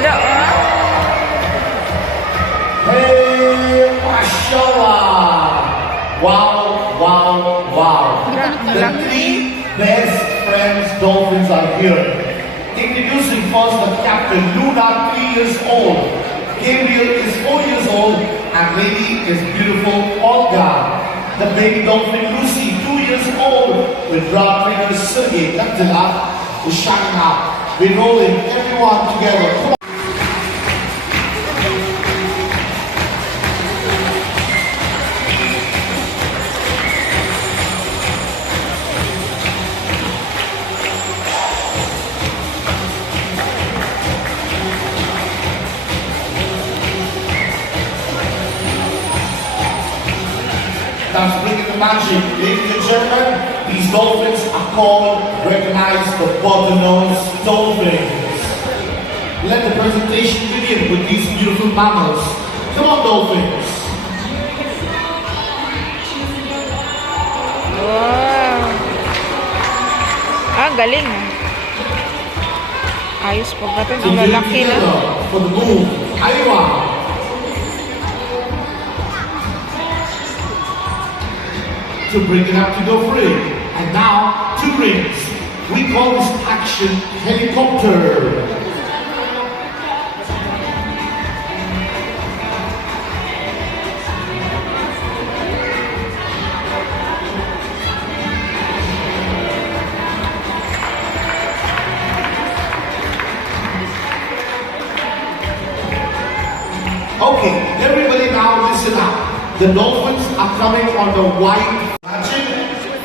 Wala, ah. Hey, mashallah! Wow, wow, wow. The three best friends dolphins are here. Introducing first the captain, Luna, 3 years old. Gabriel is 4 years old. And lady is beautiful, Olga. The baby dolphin, Lucy, 2 years old. With brown trainer, Sergey, Katila, is shining out. We're rolling everyone together. Come on. That's bringing the magic. Ladies and gentlemen, these dolphins are called, recognized, the bottlenose dolphins. Let the presentation begin with these beautiful mammals. Come on, dolphins. Wow. Ah, galing. Ayos po ba ito? Ang lalaki na. For the move. Aywa. To bring it up to go free. And now, 2 rings. We call this action helicopter. Okay, everybody now listen up. The dolphins are coming on the white.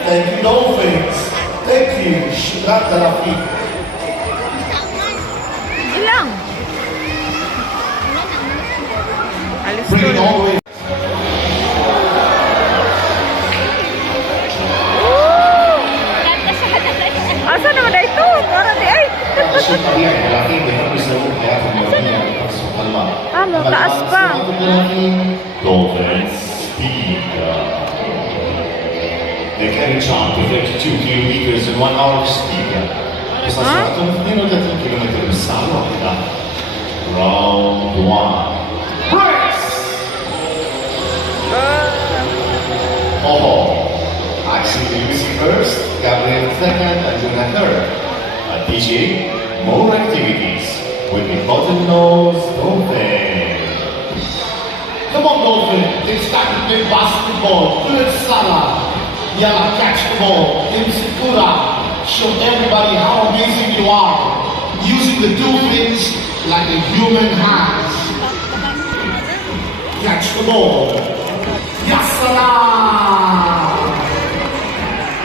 Thank you, dolphins. Thank you. Shukran Darafi. Ilang? Alis Bring it all the way. Asa naman na ito? Parang di ay. Ah, mataas pa. Dolphins speed. They can jump to 32 kilometers in 1 hour speed. Questa sarà un meno di 3 km per salva. Round 1. Brace! Oh, actually Lucy first, Gabriel second, and Luna third. At DJ, more activities with the bottlenose dolphin. Come on, dolphin. It's time to play basketball. Do it, Salah. Yalla, catch the ball. In Sikura, show everybody how amazing you are. Using the 2 fins like a human hands. Catch the ball. Yassala!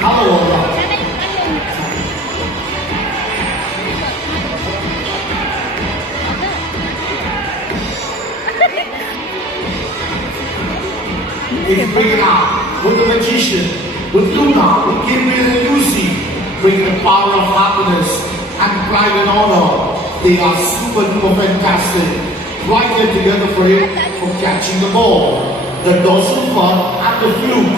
Hello, Allah. It's bringing out with the magician. With Luna, with Gabriel and Lucy, bring the power of happiness and pride and honor. They are super duper fantastic. Right there together for him for catching the ball. The dorsal fin and the fluke.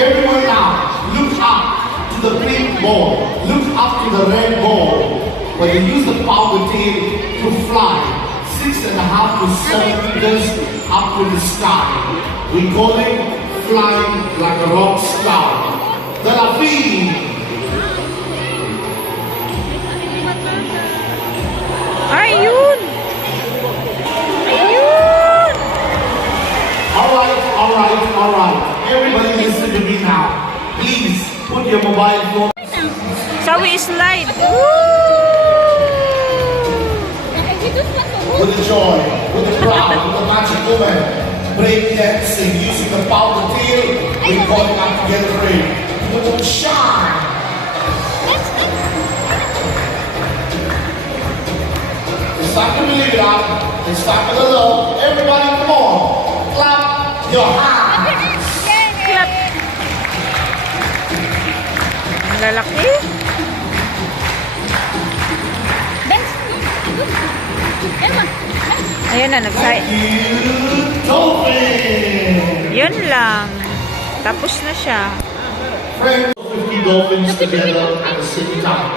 Everyone now, look up to the pink ball. Look up to the red ball. Where they use the powder tail to fly 6.5 to 7 meters up to the sky. We call it flying like a rock star. Darafi! Ayun! Ayun! Alright. Everybody listen to me now. Please put your mobile phone. Sawi slide. With the joy, with the pride, with the magic woman. Break dancing using the power tail. We're going up together for it. Put on shine. It's time to believe it out. It's time for the love. Everybody, come on. Clap your hands. Clap. Ang lalaki. Ayan na, nagsay. Yun lang. Tapos na siya. Friends, 50 dolphins together at the same time.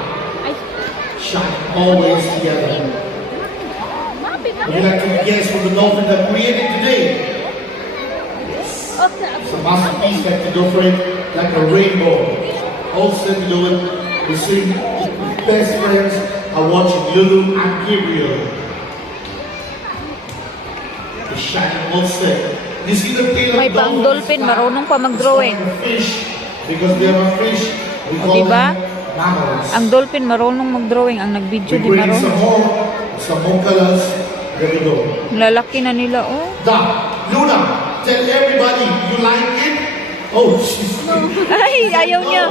Shine always together. Would you like to guess what the dolphins are creating today? It's a masterpiece, like to go for it, like a rainbow. All set to do it. We see best friends are watching Lulu and Gabriel. The shining all set. You see the tail of May pang dolphin, marunong pa mag-drawing. Fish, because they have a fish. We call diba? them mammals. Ang dolphin marunong mag-drawing. Ang nag-video We di bring some marunong. more colors. There we go. Lalaki na nila, oh. Luna, tell everybody you like it. Oh, she's Ay, ayaw niya.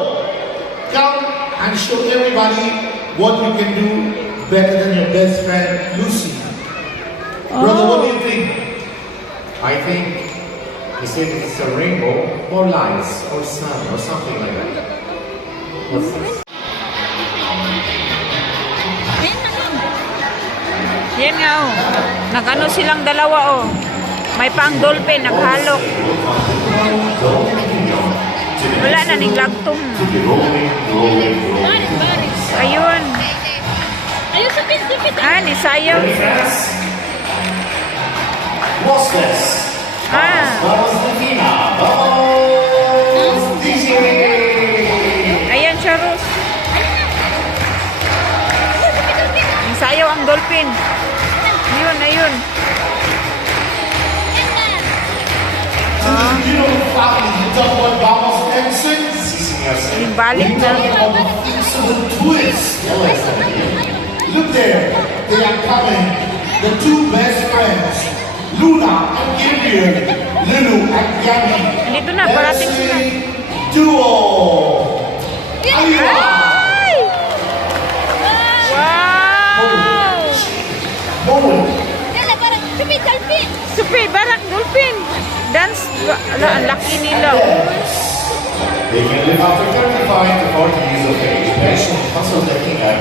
come and show everybody what you can do better than your best friend Lucy. Brother, what do you think? I think he said it's a rainbow, more lights, or sun, or something like that. What's this? Yan nga, oh. Nag-ano silang dalawa, oh. May pang dolphin, naghalok. Wala na, ning lagtong. Ayun. Ayun, sapit-sapit. Ah, ni Sayaw. What's this? Ah, Vamos, Latina! Vamos! DJ! ayan siya, Rose. Ni Sayaw ang dolphin. Ayun, ayun. You know the family, you talk about Vamos and Sing. Sí, señor. Yung balik We na. talk about the Fixable Twins. Look there, they are coming. The two best friends, Luna and Gabriel, Lulu and Gabby. Andito na, parating sila. Dancing duo. Aliwa. Ay! Wow! Moment. Dala, parang sapit, salpit. Supi, barak, dolphin. Dance, ala, ang laki nila. They can live after 35 to 40 years of age. Patient muscle taking a